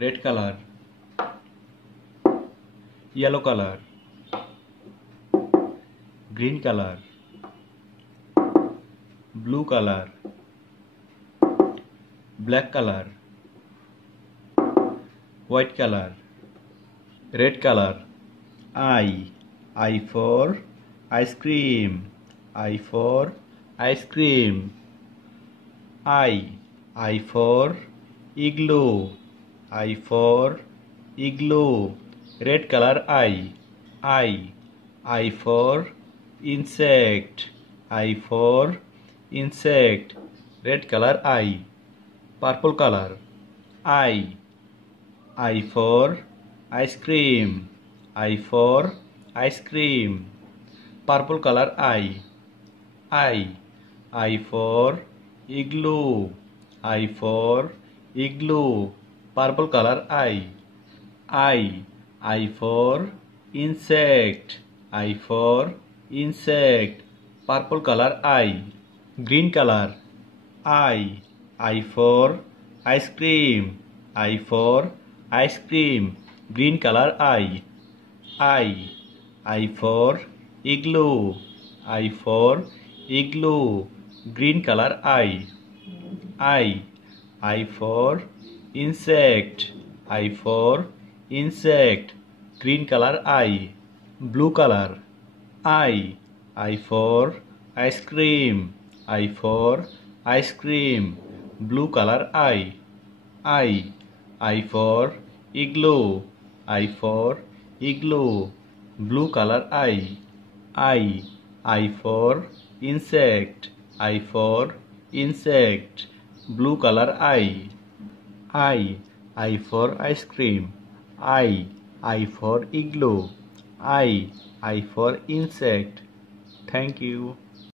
red color, yellow color, green color, blue color, black color, white color, red color. I for ice cream. I for ice cream. I for igloo. I for igloo. Red color I for insect. I for insect. Red color Purple color I for ice cream. I for ice cream. Purple color I for igloo. I for igloo. Purple color I for insect. I for insect. Purple color Green color I for ice cream. I for ice cream. Green color I for igloo. I for igloo. Green color I for insect. I for insect. Green color Blue color I for ice cream. I for ice cream. Blue color I for igloo. I for igloo. Blue color I for insect. I for insect. Blue color I for ice cream. I for igloo. I for insect. Thank you.